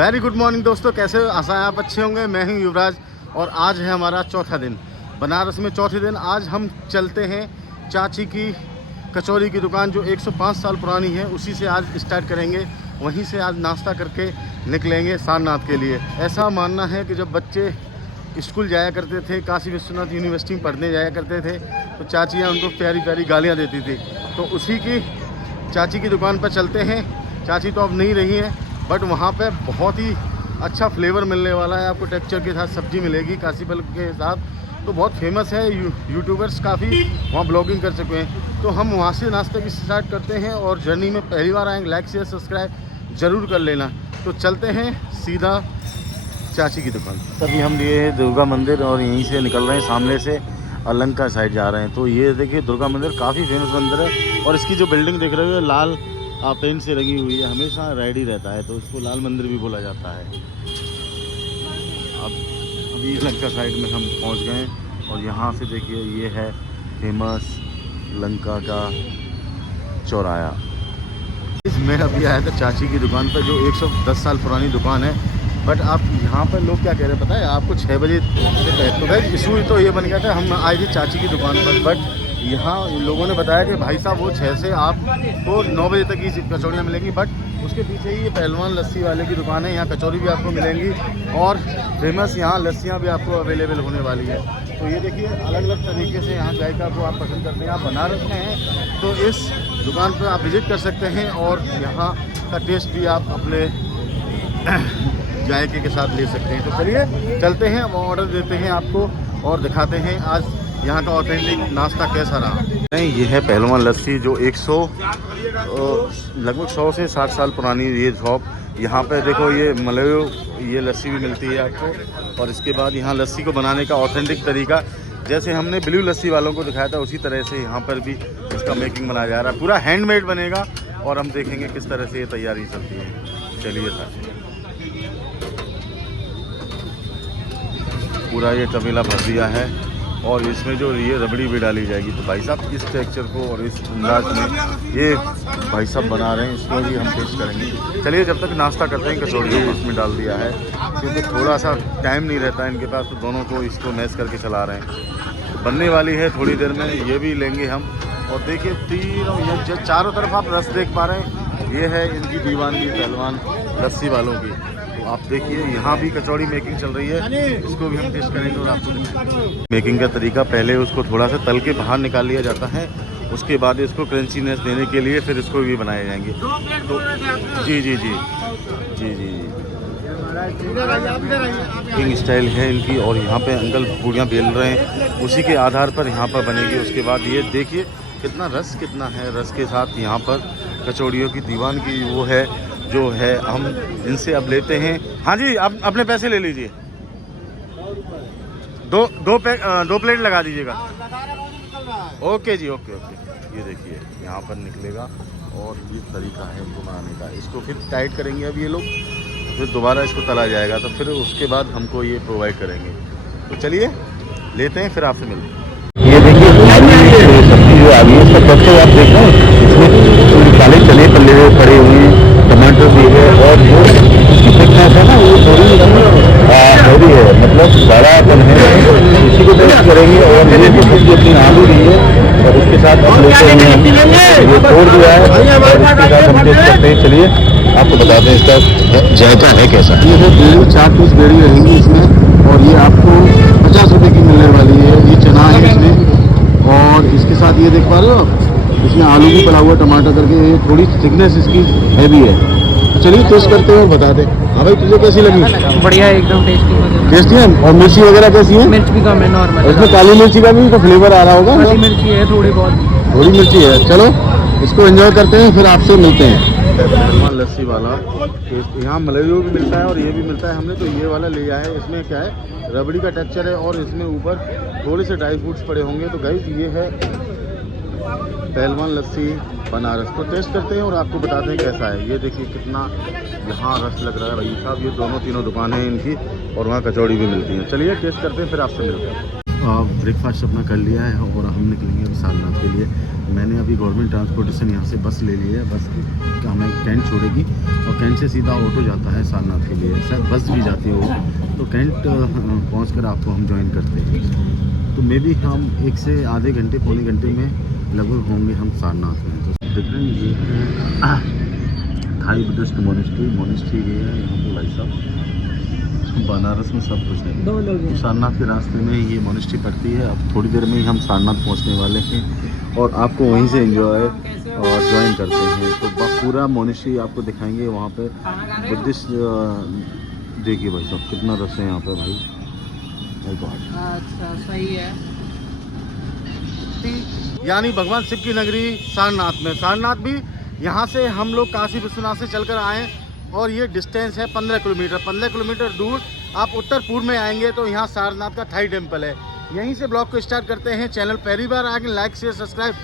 Very good morning दोस्तों, कैसे हो? आशा है आप अच्छे होंगे। मैं हूं युवराज और आज है हमारा चौथा दिन बनारस में। चौथे दिन आज हम चलते हैं चाची की कचौरी की दुकान जो 105 साल पुरानी है, उसी से आज स्टार्ट करेंगे। वहीं से आज नाश्ता करके निकलेंगे सारनाथ के लिए। ऐसा मानना है कि जब बच्चे स्कूल जाया करते थे, काशी विश्वनाथ यूनिवर्सिटी में पढ़ने जाया करते थे, तो चाचियाँ उनको प्यारी प्यारी गालियाँ देती थी। तो उसी की चाची की दुकान पर चलते हैं। चाची तो अब नहीं रही है, बट वहाँ पे बहुत ही अच्छा फ्लेवर मिलने वाला है। आपको टेक्सचर के साथ सब्ज़ी मिलेगी काशी फल के साथ। तो बहुत फेमस है, यूट्यूबर्स काफ़ी वहाँ ब्लॉगिंग कर चुके हैं। तो हम वहाँ से नाश्ते की स्टार्ट करते हैं और जर्नी में पहली बार आएंगे, लाइक शेयर सब्सक्राइब ज़रूर कर लेना। तो चलते हैं सीधा चाची की दुकान। तभी हम लिए हैं दुर्गा मंदिर और यहीं से निकल रहे हैं, सामने से अलंका साइड जा रहे हैं। तो ये देखिए दुर्गा मंदिर काफ़ी फेमस मंदिर है और इसकी जो बिल्डिंग देख रहे हो लाल पेंट से लगी हुई है, हमेशा रेडी रहता है, तो इसको लाल मंदिर भी बोला जाता है। अब अभी लंका साइड में हम पहुंच गए और यहाँ से देखिए ये है फेमस लंका का चौराया। इसमें अभी आया था चाची की दुकान पर जो 110 साल पुरानी दुकान है। बट आप यहाँ पर लोग क्या कह रहे हैं पता है आपको? 6 बजे से पहले तो भाई इशू तो ये बन गया था, हम आए थे चाची की दुकान पर, बट यहाँ लोगों ने बताया कि भाई साहब वो 6 से आपको 9 बजे तक ही कचौड़ियाँ मिलेंगी। बट उसके पीछे ही ये पहलवान लस्सी वाले की दुकान है। यहाँ कचौरी भी आपको मिलेंगी और फेमस यहाँ लस्सियाँ भी आपको अवेलेबल होने वाली है। तो ये देखिए अलग अलग तरीके से यहाँ जायका को आप पसंद करते हैं। आप बनारस में हैं तो इस दुकान पर आप विज़िट कर सकते हैं और यहाँ का टेस्ट भी आप अपने जायके के साथ ले सकते हैं। तो चलिए चलते हैं, वो ऑर्डर देते हैं आपको और दिखाते हैं आज यहाँ का ऑथेंटिक नाश्ता कैसा रहा। नहीं, ये है पहलवान लस्सी जो लगभग 100 से 60 साल पुरानी ये शॉप। यहाँ पे देखो ये मलयो ये लस्सी भी मिलती है आपको। और इसके बाद यहाँ लस्सी को बनाने का ऑथेंटिक तरीका जैसे हमने ब्लू लस्सी वालों को दिखाया था, उसी तरह से यहाँ पर भी इसका मेकिंग बनाया जा रहा है। पूरा हैंडमेड बनेगा और हम देखेंगे किस तरह से ये तैयारी चलती है। चलिए सर, पूरा ये तबेला भर दिया है और इसमें जो ये रबड़ी भी डाली जाएगी। तो भाई साहब इस टेक्सचर को और इस अंदाज में ये भाई साहब बना रहे हैं, इसको भी हम टेस्ट करेंगे। चलिए जब तक नाश्ता करते हैं। कचौड़ी इसमें डाल दिया है क्योंकि थोड़ा सा टाइम नहीं रहता है इनके पास, तो दोनों को इसको मैश करके चला रहे हैं। बनने वाली है थोड़ी देर में, ये भी लेंगे हम। और देखिए तीनों ये चारों तरफ आप रस देख पा रहे हैं, ये है इनकी दीवानगी पहलवान लस्सी वालों की। तो आप देखिए यहाँ भी कचौड़ी मेकिंग चल रही है, इसको भी हम टेस्ट करेंगे और आपको दिखाएंगे। मेकिंग का तरीका पहले उसको थोड़ा सा तल के बाहर निकाल लिया जाता है, उसके बाद इसको क्रंचीनेस देने के लिए फिर इसको भी बनाए जाएंगे। तो जी जी जी जी जी किंग स्टाइल है इनकी। और यहाँ पे अंकल पूड़ियाँ बेल रहे हैं, उसी के आधार पर यहाँ पर बनेगी। उसके बाद ये देखिए कितना रस कितना है, रस के साथ यहाँ पर कचौड़ियों की दीवान की वो है जो है। हम इनसे अब लेते हैं। हाँ जी, आप अपने पैसे ले लीजिए। दो प्लेट लगा दीजिएगा। ओके जी, ओके ओके। ये देखिए यहाँ पर निकलेगा और ये तरीका है इनको बनाने का। इसको फिर टाइट करेंगे अब ये लोग, फिर दोबारा इसको तला जाएगा, तो फिर उसके बाद हमको ये प्रोवाइड करेंगे। तो चलिए लेते हैं, फिर आपसे मिलते हैं। ये देखिए सब्जी जो आ गई है, इसका कब से आप देख रहे हैं, इसमें काले चने पल्ले पड़े हुए हैं, टमाटर भी है और जो इसकी थिकनेस है ना वो थोड़ी हैवी है, मतलब बड़ापन है। इसी को टेस्ट करेंगे और ये जो सब्जी अपनी आलू रही है और इसके साथ हम लेते हैं ये तोड़ दिया है और इसके साथ हम टेस्ट करते हैं। चलिए आपको बताते हैं इसका जायका है कैसा। ये है बेड़ी, 4 पीस बेड़ी रहेंगी इसमें और ये आपको 50 रुपये की मिलने वाली है। ये चना है इसमें और इसके साथ ये देख पा रहे हो आप, इसमें आलू भी पड़ा हुआ टमाटर करके। ये थोड़ी थिकनेस इसकी हैवी है। चलिए टेस्ट करते हैं और बता दें। हाँ भाई, तुझे कैसी लगी? बढ़िया है, एकदम टेस्टी है। और मिर्ची वगैरह कैसी है? मिर्च भी कम है, नॉर्मल। इसमें काली मिर्ची का भी तो फ्लेवर आ रहा होगा ना? मिर्ची है थोड़ी बहुत, थोड़ी मिर्ची है। चलो इसको एंजॉय करते हैं, फिर आपसे मिलते हैं। लस्सी वाला यहाँ मलइयो भी मिलता है और ये भी मिलता है। हमने तो ये वाला लिया है। इसमें क्या है, रबड़ी का टेक्सचर है और इसमें ऊपर थोड़े से ड्राई फ्रूट्स पड़े होंगे। तो गाइस ये है पहलवान लस्सी बनारस। तो टेस्ट करते हैं और आपको बताते हैं कैसा है। ये देखिए कितना यहाँ रस लग रहा है भाई साहब। ये दोनों तीनों दुकानें हैं इनकी और वहाँ कचौड़ी भी मिलती है। चलिए टेस्ट करते हैं, फिर आपसे मिलते हैं। ब्रेकफास्ट अपना कर लिया है और हम निकलेंगे अभी सारनाथ के लिए। मैंने अभी गवर्नमेंट ट्रांसपोर्टेशन यहाँ से बस ले ली है। बस हमें कैंट छोड़ेगी और कैंट से सीधा ऑटो जाता है सारनाथ के लिए। शायद बस भी जाती हो तो कैंट पहुँच कर आपको हम ज्वाइन करते हैं। तो मे भी हम 1 से आधे घंटे पौने घंटे में लगभग होंगे हम सारनाथ में। तो देख रहे हैं ये है थाई बुद्धिस्ट मोनेस्ट्री ये है यहाँ पे भाई साहब। बनारस में सब कुछ है। तो सारनाथ के रास्ते में ये मोनेस्ट्री पड़ती है। अब थोड़ी देर में ही हम सारनाथ पहुँचने वाले हैं और आपको वहीं से एंजॉय और ज्वाइन करते हैं। तो पूरा मोनेस्ट्री आपको दिखाएंगे वहाँ पे बुद्धिस्ट। देखिए भाई साहब कितना रस है यहाँ पे भाई। अच्छा सही है। यानी भगवान शिव की नगरी सारनाथ में। सारनाथ भी यहाँ से हम लोग काशी विश्वनाथ से चलकर आए और ये डिस्टेंस है 15 किलोमीटर। 15 किलोमीटर दूर आप उत्तर पूर्व में आएंगे तो यहाँ सारनाथ का थाई टेम्पल है। यहीं से ब्लॉग को स्टार्ट करते हैं। चैनल पहली बार आके लाइक शेयर सब्सक्राइब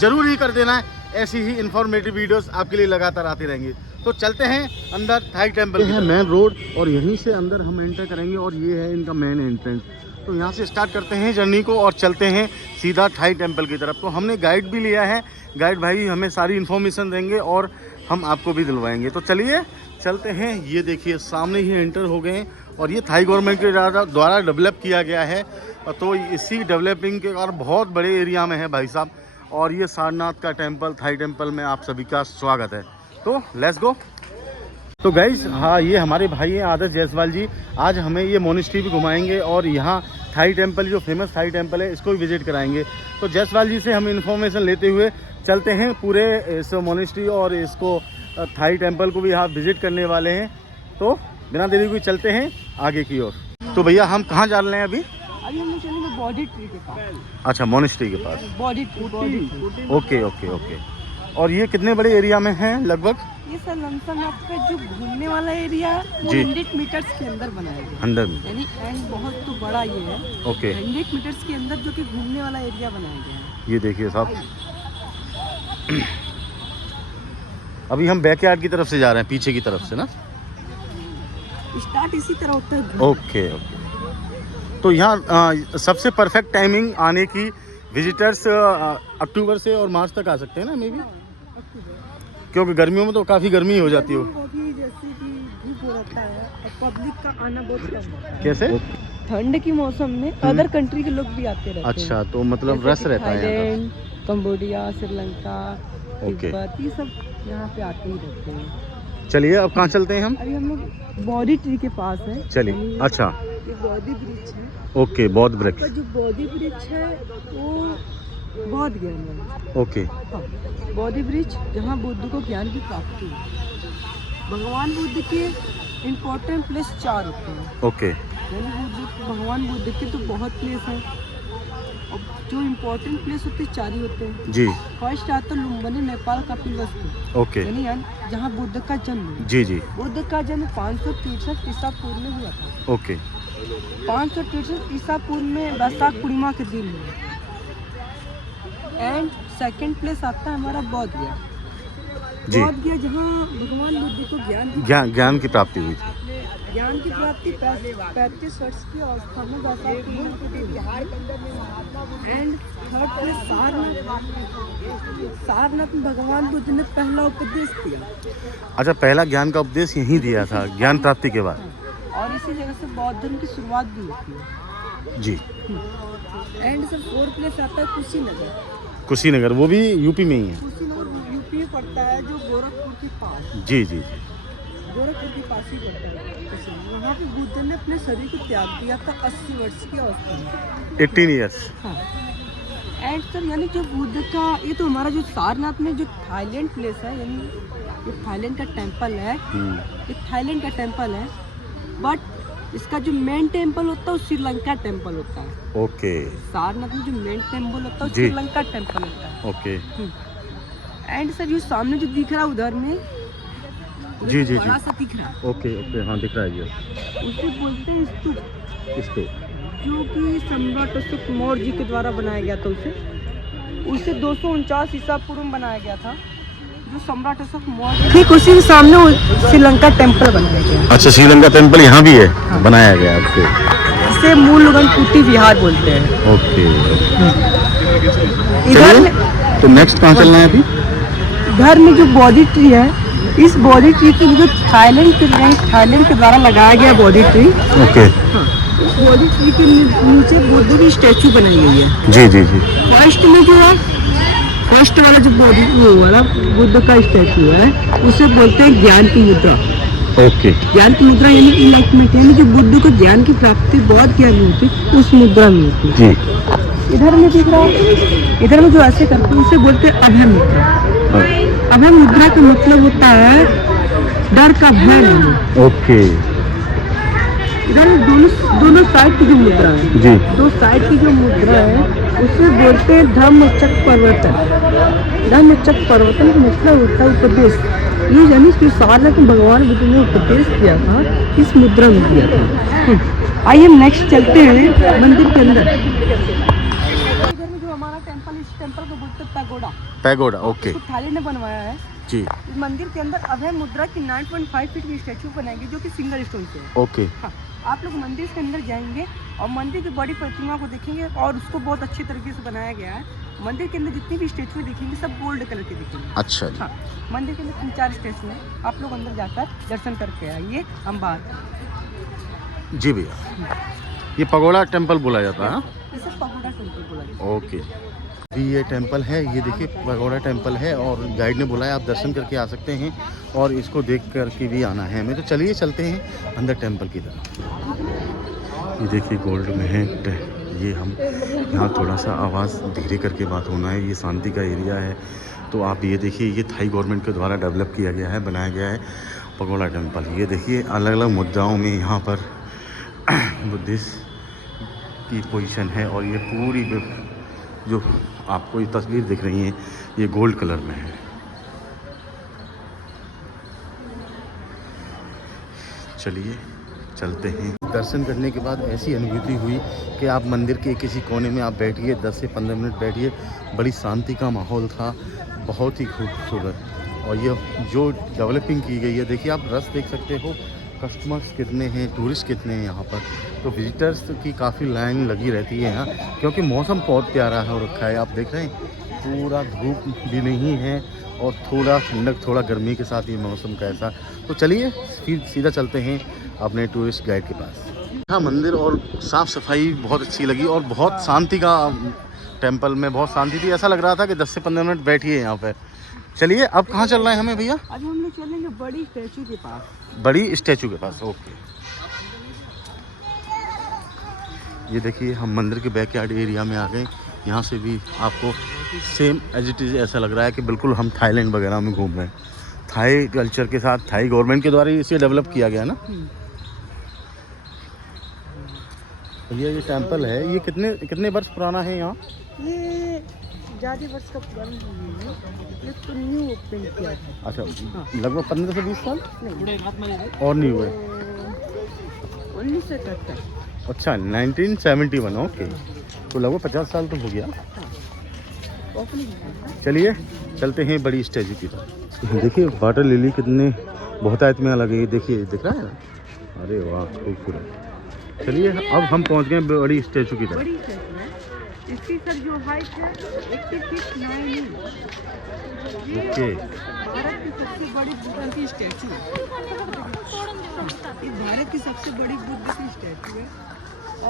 जरूर ही कर देना है। ऐसी ही इन्फॉर्मेटिव वीडियोस आपके लिए लगातार आती रहेंगी। तो चलते हैं अंदर थाई टेम्पल। ये है मेन रोड और यहीं से अंदर हम एंटर करेंगे और ये है इनका मेन एंट्रेंस। तो यहाँ से स्टार्ट करते हैं जर्नी को और चलते हैं सीधा थाई टेम्पल की तरफ। तो हमने गाइड भी लिया है। गाइड भाई हमें सारी इन्फॉर्मेशन देंगे और हम आपको भी दिलवाएंगे। तो चलिए चलते हैं। ये देखिए सामने ही एंटर हो गए हैं और ये थाई गवर्नमेंट के द्वारा डेवलप किया गया है। तो इसी डेवलपिंग के और बहुत बड़े एरिया में है भाई साहब। और ये सारनाथ का टेम्पल थाई टेम्पल में आप सभी का स्वागत है। तो लेट्स गो। तो गाइस हाँ ये हमारे भाई हैं आदर्श जायसवाल जी। आज हमें ये मोनेस्ट्री भी घुमाएंगे और यहाँ थाई टेम्पल जो फेमस थाई टेम्पल है इसको भी विजिट कराएंगे। तो जायसवाल जी से हम इन्फॉर्मेशन लेते हुए चलते हैं पूरे इस मोनेस्ट्री और इसको थाई टेम्पल को भी यहाँ विजिट करने वाले हैं। तो बिना देरी हुए चलते हैं आगे की ओर। तो भैया हम कहाँ जा रहे हैं अभी? अभी हम चलेंगे बॉडी ट्री के पास। अच्छा मोनेस्ट्री के पास। Bodhi tree. Okay okay okay. और ये कितने बड़े एरिया में है लगभग? ये सर लमसम आपका जो घूमने वाला एरिया है वो 100 मीटर्स के अंदर बनाया गया है। 100 मीटर यानी एंड बहुत तो बड़ा ये है। ओके 100 मीटर्स के अंदर जो कि घूमने वाला एरिया बनाया गया है। ये देखिए साहब अभी हम बैकयार्ड की तरफ से जा रहे हैं पीछे की तरफ से ना। स्टार्ट इसी तरह होता है। Okay okay. तो यहाँ सबसे परफेक्ट टाइमिंग आने की विजिटर्स अक्टूबर से और मार्च तक आ सकते हैं ना मे बी, क्योंकि गर्मियों में तो काफ़ी गर्मी हो जाती हो। जैसे कि धूप हो रहता है और पब्लिक का आना बहुत कम होता है। कैसे? ठंड के मौसम में अदर कंट्री के लोग भी आते रहते हैं। अच्छा तो मतलब रस रहता है यहाँ Thailand, Cambodia, Sri Lanka, okay. Tibet, ये सब यहाँ पे आते ही रहते हैं। चलिए अब कहाँ चलते हैं हम? अभी हम लोग बॉडी ट्री के पास है। चलिए। अच्छा ये बौद्धि वृक्ष है। ओके बौद्ध वृक्ष। जो बौद्धि वृक्ष है वो बौद्ध ज्ञान है। ओके हाँ, बौद्धि वृक्ष जहाँ बुद्ध को ज्ञान की प्राप्ति है। भगवान बुद्ध के इम्पोर्टेंट प्लेस 4 होते हैं। ओके यानी भगवान बुद्ध के तो बहुत प्लेस हैं और जो इम्पोर्टेंट प्लेस होते हैं 4 ही होते हैं जी। फर्स्ट आता है लुम्बिनी नेपाल कपिलवस्तु। ओके यानी जहाँ बुद्ध का जन्म हुआ। जी जी। बुद्ध का जन्म 563 ईसा पूर्व में हुआ था। ओके 563 ईसा पूर्व में वैशाख पूर्णिमा के दिन हुआ। एंड सेकंड प्लेस आता है हमारा बौद्ध गया। जी। बौद्ध गया जहाँ भगवान बुद्ध को ज्ञान की प्राप्ति हुई थी। ज्ञान की प्राप्ति 35 वर्ष की अवस्था में Vaishakh Purnima. And third place Sarnath में भगवान बुद्ध ने पहला उपदेश दिया। अच्छा पहला ज्ञान का उपदेश यहीं दिया था ज्ञान प्राप्ति के बाद। और इसी जगह से बौद्ध धर्म की शुरुआत भी होती है जी। एंड सर 4th प्लेस आता है कुशीनगर। कुशीनगर वो भी यूपी में ही है। कुशीनगर यूपी में पड़ता है जो गोरखपुर के पास। जी जी जी। गोरखपुर के पास ही पड़ता है। वहाँ पे बुद्ध ने अपने शरीर को त्याग दिया था 80 वर्ष की अवस्था में। 18 ईयर्स। हाँ एंड सर यानी जो बुद्ध का ये तो हमारा जो सारनाथ में जो थाईलैंड प्लेस है यानी ये थाईलैंड का टेम्पल है। ये थाईलैंड का टेम्पल है बट इसका जो मेन टेम्पल होता है वो श्रीलंका टेम्पल होता है। ओके सारनाथ में जो मेन टेम्पल होता है वो जी। श्रीलंका टेम्पल होता है। ओके एंड सर जो सामने जो दिख रहा है उधर में जी जी जी। बड़ा सा दिख रहा है ओके ओके हाँ दिख रहा है ये उसे बोलते हैं स्तूप, इसको। जो कि सम्राट अशोक मौर्य जी के द्वारा बनाया गया था। उसे 249 ईसा पूर्व में बनाया गया था जो सम्राट अशोक मौर्य। ठीक उसी के सामने वो श्रीलंका टेम्पल बनाया गया। अच्छा श्रीलंका टेम्पल यहाँ भी है। हाँ। बनाया गया आपके। इसे मूलगनकुटी विहार बोलते हैं। ओके। इधर में तो नेक्स्ट कहाँ चलना है अभी? इधर में जो बोधि ट्री है, इस बोधि ट्री की जो थाईलैंड के द्वारा लगाया गया बोधि ट्री, ओके। इस बोधि ट्री के नीचे बुद्ध की स्टैचू बनाई गई है। जी जी जी। फर्स्ट में जो है, फर्स्ट वाला जो बोधि वो वाला बुद्ध का स्टैचू है, उसे बोलते हैं ज्ञान की मुद्रा। ओके। ज्ञान की मुद्रा यानी इनलाइटमेंट, यानी जो बुद्ध को ज्ञान की प्राप्ति बहुत ज्ञान होती है, उस मुद्रा में होती है। जी। इधर में दिख रहा है, इधर में जो ऐसे करते हैं उसे बोलते हैं अभय मुद्रा। अभय मुद्रा का मतलब होता है डर का भय नहीं। ओके। इधर में दोनों साइड की जो मुद्रा है जी, दो साइड की जो मुद्रा है उसे बोलते हैं धम्मचक्र परिवर्तन। धम्मचक्र परिवर्तन का मतलब होता है उपदेश। ये यानी कि सारनाथ में भगवान बुद्ध ने उपदेश किया था, इस मुद्रा में किया था। आइए नेक्स्ट चलते हैं मंदिर के अंदर। इधर में जो हमारा टेंपल, इस टेंपल को बोलते हैं पैगोडा। पैगोडा। ओके इसको थाईलैंड ने बनवाया है। जी। इस मंदिर के अंदर अभय मुद्रा की 9.5 फीट की स्टैचू बनाएगी, जो कि सिंगल स्टोन से है। ओके। हाँ, आप लोग मंदिर के अंदर जाएंगे और मंदिर की बड़ी प्रतिमा को देखेंगे और उसको बहुत अच्छे तरीके से बनाया गया है। मंदिर के अंदर जितनी भी स्टैचू दिखेंगे सब गोल्ड कलर के दिखेंगे। अच्छा जी। हाँ, मंदिर के अंदर 3-4 स्टैचू हैं, आप लोग अंदर जाकर दर्शन करके आइए। हम बाहर जी भैया, ये पगोड़ा टेम्पल बोला जाता है हाँ? इसे पगोडा टेंपल बोला जाता है। ओके। अभी ये टेंपल है, ये देखिए पगोड़ा टेंपल है और गाइड ने बोला है आप दर्शन करके आ सकते हैं और इसको देख कर के भी आना है हमें। तो चलिए चलते हैं अंदर टेंपल की तरफ। ये देखिए गोल्ड में है ये। हम यहाँ थोड़ा सा आवाज़ धीरे करके बात होना है, ये शांति का एरिया है। तो आप ये देखिए, ये थाई गवर्नमेंट के द्वारा डेवलप किया गया है, बनाया गया है पगोड़ा टेंपल। ये देखिए अलग अलग मुद्राओं में यहाँ पर बुद्धिस्ट की पोजीशन है और ये पूरी जो आपको ये तस्वीर दिख रही है ये गोल्ड कलर में है। चलिए चलते हैं। दर्शन करने के बाद ऐसी अनुभूति हुई कि आप मंदिर के किसी कोने में आप बैठिए, 10 से 15 मिनट बैठिए। बड़ी शांति का माहौल था, बहुत ही खूबसूरत। और ये जो डेवलपिंग की गई है, देखिए आप रस देख सकते हो, कस्टमर्स कितने हैं, टूरिस्ट कितने हैं यहाँ पर। तो विजिटर्स की काफ़ी लाइन लगी रहती है यहाँ, क्योंकि मौसम बहुत प्यारा है और रखा है। आप देख रहे हैं पूरा धूप भी नहीं है और थोड़ा ठंडक, थोड़ा गर्मी के साथ ये मौसम का ऐसा। तो चलिए फिर सीधा चलते हैं अपने टूरिस्ट गाइड के पास। हाँ, मंदिर और साफ़ सफाई बहुत अच्छी लगी और बहुत शांति का, टेम्पल में बहुत शांति थी। ऐसा लग रहा था कि 10 से 15 मिनट बैठिए यहाँ पर। चलिए अब कहाँ चलना है हमें भैया? आज हम लोग चलेंगे बड़ी स्टैचू के पास। बड़ी स्टैचू के पास। ओके। ये देखिए हम मंदिर के बैकयार्ड एरिया में आ गए। यहाँ से भी आपको सेम एज इट इज़ ऐसा लग रहा है कि बिल्कुल हम थाईलैंड वगैरह में घूम रहे हैं। थाई कल्चर के साथ, थाई गवर्नमेंट के द्वारा इसे डेवलप किया गया ना। ये टेंपल है, ये कितने वर्ष पुराना है यहाँ? ये ज़्यादा वर्ष का पुराना नहीं है, ये तो न्यू ओपन किया था। अच्छा, लगभग 15 से 20 साल और नहीं हुए। 1971। अच्छा, 1971। ओके, तो लगभग 50 साल तो हो गया। चलिए चलते हैं बड़ी स्टैचू की तरफ। देखिए वाटर लिली कितने बहुतायत में लगे, ये देखिए, दिख रहा है ना। अरे वाह, खूबसूरत। चलिए अब हम पहुंच गए बड़ी स्टैचू की तरफ। बड़ी स्टैचू है, इसकी सर जो हाइट है 80 फीट 9 इंच। ओके। भारत की सबसे बड़ी बुद्ध की स्टैचू है। ये भारत की सबसे बड़ी बुद्ध की स्टैचू है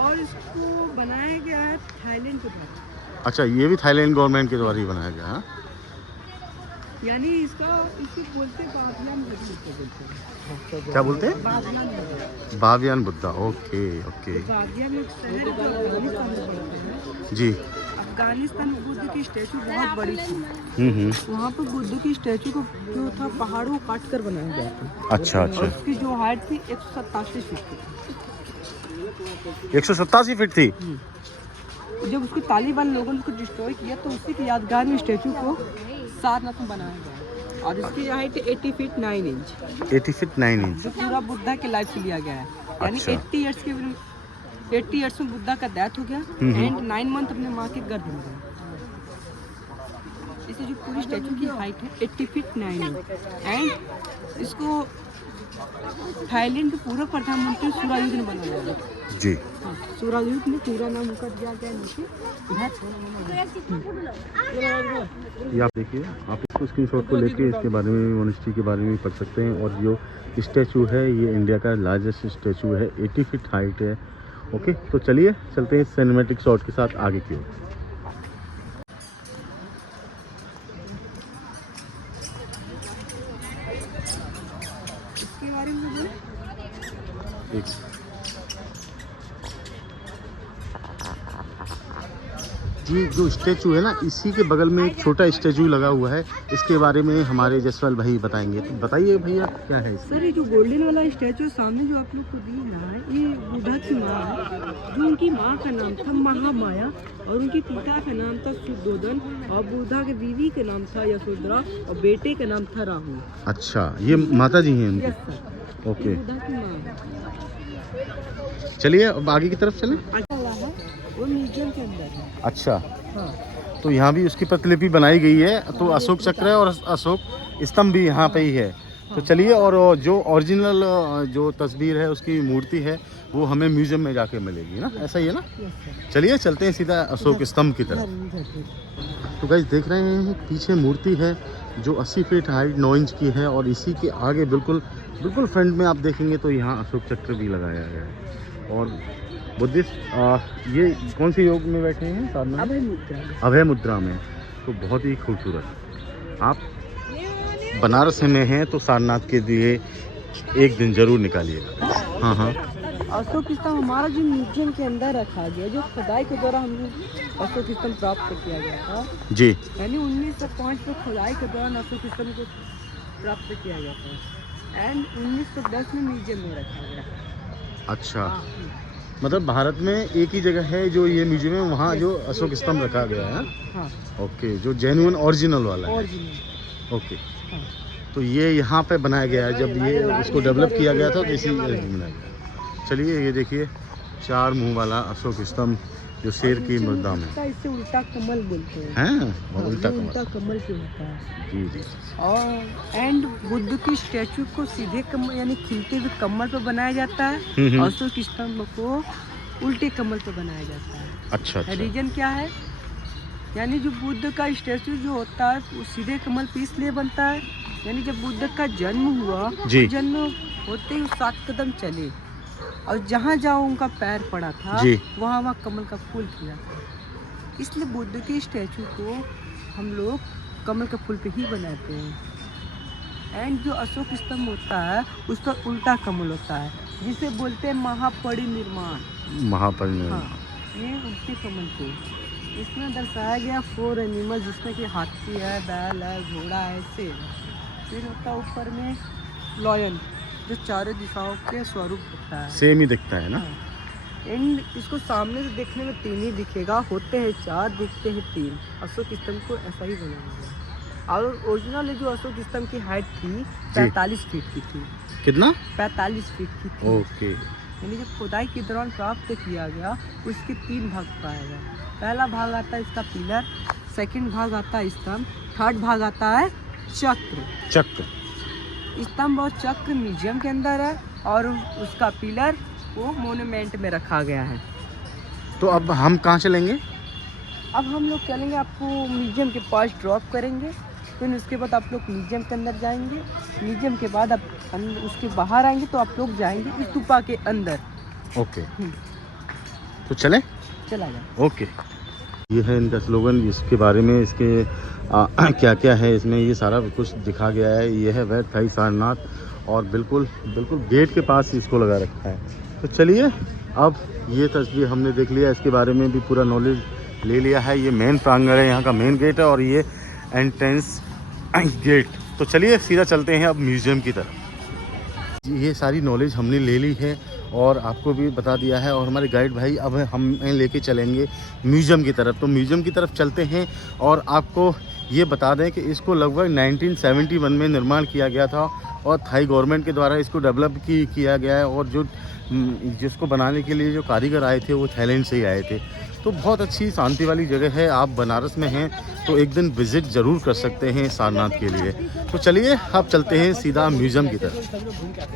और इसको बनाया गया है थाईलैंड के द्वारा। अच्छा, ये भी थाईलैंड गवर्नमेंट के द्वारा ही बनाया गया है। यानी इसे बोलते हैं बावियान बुद्ध बोलते हैं। क्या बोलते हैं? बावियान बुद्ध। बावियान बुद्धा। Okay okay. बावियान एक शहर है जो अफगानिस्तान में पड़ता है। जी। अफगानिस्तान में बुद्ध की स्टैचू बहुत बड़ी थी। वहाँ पर बुद्ध की स्टैचू को जो था पहाड़ों को काट कर बनाया गया था। अच्छा अच्छा। और उसकी जो हाइट थी 187 फीट थी। 187 फीट थी। जब उसको तालिबान लोगों ने उसको डिस्ट्रॉय किया तो उसी की यादगार में स्टैचू को सारनाथ में बनाया गया और इसकी height 80 feet 9 inch. 80 feet 9 inch. जो पूरा बुद्धा के लाइफ से लिया गया है। यानी अच्छा। 80 ईयर्स में बुद्धा का डेथ हो गया एंड 9 मंथ अपने माँ के गर्भ में गए। इसे जो पूरी स्टैचू की हाइट है 80 फीट 9 इंच एंड इसको थाईलैंड के पूर्व प्रधानमंत्री सुरायुध ने बनाया है। जी। सूर्यद्वीप में पूरा नाम उनका दिया गया नीचे ये आप देखिए, आप इसको स्क्रीनशॉट को लेके इसके बारे में, मोनेस्ट्री के बारे में पढ़ सकते हैं। और जो स्टैचू है ये इंडिया का लार्जेस्ट स्टैचू है, 80 फीट हाइट है। ओके, तो चलिए चलते हैं सिनेमैटिक शॉट के साथ आगे की ओर। इसके बारे में बोलो। एक ये जो स्टैचू है ना, इसी के बगल में एक छोटा स्टैचू लगा हुआ है। इसके बारे में हमारे जसवाल भाई बताएंगे। तो बताइए भैया क्या है इसमें? सर ये जो गोल्डन वाला स्टैचू सामने जो आप लोग को दी है, ये बुद्धा की माँ है। जो उनकी माँ का नाम था महामाया और उनके पिता का नाम था सुद्धोधन और बुद्धा के बीवी का नाम था यशोधरा और बेटे का नाम था राहुल। अच्छा, ये माता जी हैं यस उनकी? सर, ओके, बुद्धा की माँ है। चलिए अब आगे की तरफ चलें। वाला है वो म्यूजियम के अंदर है। अच्छा, हाँ तो यहाँ भी उसकी प्रतिलिपि बनाई गई है। तो अशोक चक्र है और अशोक स्तंभ भी यहाँ पे ही है। तो चलिए, और जो ओरिजिनल जो तस्वीर है उसकी मूर्ति है वो हमें म्यूजियम में जाके मिलेगी ना, ऐसा ही है ना? Yes sir. चलिए चलते हैं सीधा अशोक स्तंभ की तरफ। तो गाइस देख रहे हैं पीछे मूर्ति है जो 80 फीट हाइट 9 इंच की है। और इसी के आगे बिल्कुल बिल्कुल फ्रंट में आप देखेंगे तो यहाँ अशोक चक्र भी लगाया गया है। और बुद्धिस्ट ये कौन से योग में बैठे हैं? साधना अभय मुद्रा। अभय मुद्रा में। तो बहुत ही खूबसूरत। आप बनारस में हैं तो सारनाथ के लिए एक दिन जरूर निकालिएगा। हाँ हाँ, अशोक स्तंभ हमारा जो म्यूजियम के अंदर रखा गया, जो खुदाई के दौरान हमने अशोक स्तंभ प्राप्त किया गया था। जी। यानी 1905 में खुदाई के दौरान अशोक स्तंभ को प्राप्त किया गया था एंड 1910 में म्यूजियम में रखा गया। अच्छा, मतलब भारत में एक ही जगह है जो ये म्यूजियम है, वहाँ जो अशोक स्तंभ रखा गया है। हाँ, ओके, जो जेन्युइन ओरिजिनल वाला है। ओरिजिनल। ओके, हाँ। तो ये यहाँ पे बनाया गया है। जब ये इसको डेवलप किया गया था तो इसी बनाया गया। चलिए ये देखिए 4 मुंह वाला अशोक स्तंभ जो शेर की मुद्दा में इससे उल्टा कमल बोलते हैं। हैं, उल्टा ये कमल। उल्टा कमल से होता है। जी जी। और एंड बुद्ध की स्टैचू को सीधे कमल यानी खिलते हुए कमल पर बनाया जाता है। हम्म। अशोक स्तंभ को उल्टे कमल पर बनाया जाता है। अच्छा अच्छा। रीजन क्या है? यानी जो बुद्ध का स्टैचू जो होता है वो सीधे कमल पे इसलिए बनता है, यानी जब बुद्ध का जन्म हुआ, जी। जन्म होते ही वो 7 कदम चले और जहाँ जहाँ उनका पैर पड़ा था जी। वहाँ वहाँ कमल का फूल खिला था। इसलिए बुद्ध के स्टैचू को हम लोग कमल के फूल पे ही बनाते हैं। एंड जो अशोक स्तंभ होता है उस पर उल्टा कमल होता है, जिसे बोलते हैं महापरिनिर्वाण। महापरिनिर्वाण। हाँ, ये उल्टे कमल को इसमें दर्शाया गया 4 एनिमल, जिसमें कि हाथी है, बैल है, घोड़ा है, शेर है। फिर होता है ऊपर में लॉयन, जो चारों दिशाओं के स्वरूप होता है। सेम ही दिखता है ना? एंड इसको सामने से देखने में 3 ही दिखेगा, होते हैं 4, दिखते हैं 3। अशोक स्तंभ को ऐसा ही बनाया गया। और ओरिजिनल जो अशोक स्तंभ की हाइट थी 45 फीट की थी। कितना? 45 फीट की थी। ओके। यानी जब खुदाई के दौरान प्राप्त किया गया उसके 3 भाग पाया गया। पहला भाग आता है इसका पिलर, सेकंड भाग आता है स्तंभ, थर्ड भाग आता है चक्र। चक्र। स्तंभ और चक्र म्यूजियम के अंदर है और उसका पिलर वो मोन्यूमेंट में रखा गया है। तो अब हम कहाँ चलेंगे? अब हम लोग चलेंगे, आपको म्यूजियम के पास ड्रॉप करेंगे, फिर उसके बाद आप लोग म्यूजियम के अंदर जाएंगे। म्यूजियम के बाद आप उसके बाहर आएंगे तो आप लोग जाएंगे स्तूपा के अंदर। ओके, तो चलें? चला जाए। ओके। ये है इनका स्लोगन, इसके बारे में इसके क्या क्या है इसमें ये सारा कुछ दिखा गया है। ये है वैद थाई सारनाथ और बिल्कुल बिल्कुल गेट के पास ही इसको लगा रखा है। तो चलिए, अब ये तस्वीर हमने देख लिया, इसके बारे में भी पूरा नॉलेज ले लिया है। ये मेन प्रांगण है, यहाँ का मेन गेट है और ये एंट्रेंस गेट। तो चलिए सीधा चलते हैं अब म्यूज़ियम की तरफ। ये सारी नॉलेज हमने ले ली है और आपको भी बता दिया है। और हमारे गाइड भाई अब हमें लेके चलेंगे म्यूज़ियम की तरफ। तो म्यूज़ियम की तरफ चलते हैं और आपको ये बता दें कि इसको लगभग 1971 में निर्माण किया गया था और थाई गवर्नमेंट के द्वारा इसको डेवलप किया गया है। और जिसको बनाने के लिए जो कारीगर आए थे वो थाईलैंड से ही आए थे। तो बहुत अच्छी शांति वाली जगह है। आप बनारस में हैं तो एक दिन विज़िट ज़रूर कर सकते हैं सारनाथ के लिए। तो चलिए अब चलते हैं सीधा म्यूज़ियम की तरफ।